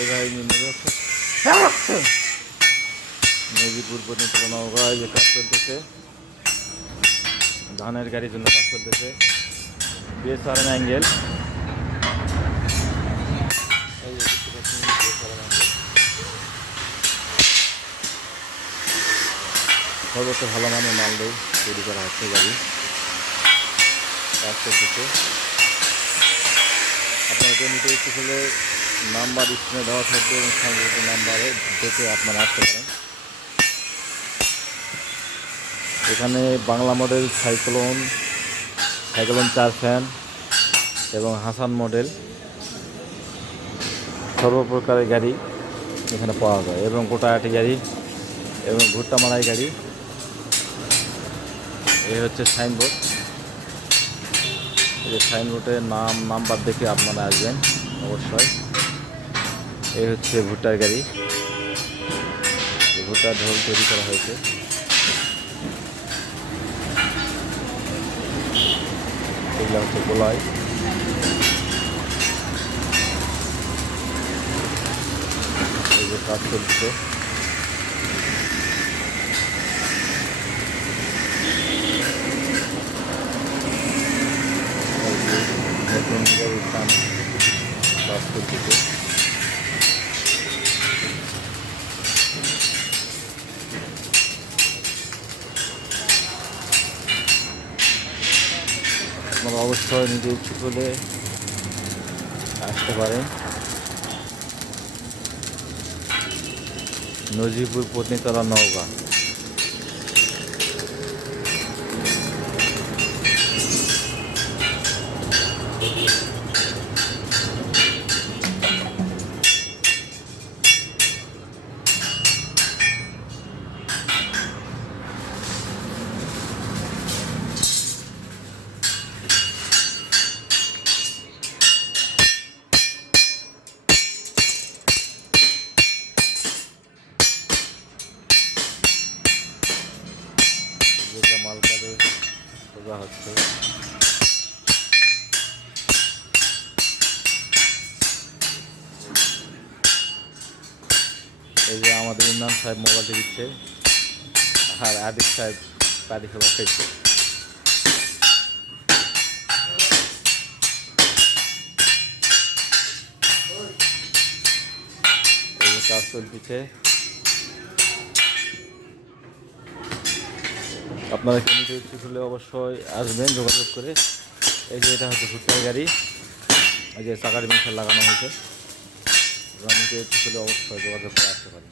ভাই ভাই মেদিনীপুর পর্যন্ত নৌকায় যে কাজ চলতেছে, ধানের গাড়ির জন্য কাজ চলতেছে। বিএসআরএম অ্যাঙ্গেল, এই যে দেখতে পাচ্ছেন বিএসআরএম অ্যাঙ্গেল। সর্বোচ্চ ভালো মানের মাল দিয়ে তৈরি করা হচ্ছে গাড়ি, কাজ চলতেছে। আপনারা নিতে ইচ্ছে করলে নাম্বার স্ক্রিনে দেওয়া থাকবে এবং সংযুক্ত নাম্বারে দেখে আপনারা আসতে পারেন। এখানে বাংলা মডেল সাইক্লোন 4 ফ্যান এবং হাসান মডেল সর্বপ্রকারের গাড়ি এখানে পাওয়া যায়, এবং গোটায়াটি গাড়ি এবং ভুট্টা মালাই গাড়ি। এই হচ্ছে সাইনবোর্ড, এই যে সাইনবোর্ডের নাম্বার দেখে আপনারা আসবেন অবশ্যই। এই হচ্ছে ভুট্টার গাড়ি, ভুট্টার ঢোল তৈরি করা হয়েছে। এগুলো হচ্ছে গোলাই, এই যে কাজ চলছে। নতুন গাড়ির কাজ চলছে। আপনারা অবশ্যই নিজে ইচ্ছুক হলে আসতে পারেন। নজিপুর পত্নীতলা নওগাঁ। যেটা মালকারে সোজা হচ্ছে। এই যে আমাদের ইমরান সাহেব মোবাইলটি দিচ্ছে, আর আদিক সাহেব কারি খেলা খেয়েছে। এই যে কাজ চলতেছে। আপনারা নিতে ইচ্ছুক হলে অবশ্যই আসবেন যোগাযোগ করে। এই যে এটা হচ্ছে ভুট্টার গাড়ি, এই যে চাকার মিশাল লাগানো হয়েছে। নিতে ইচ্ছুক হলে অবশ্যই যোগাযোগ করে আসতে পারেন।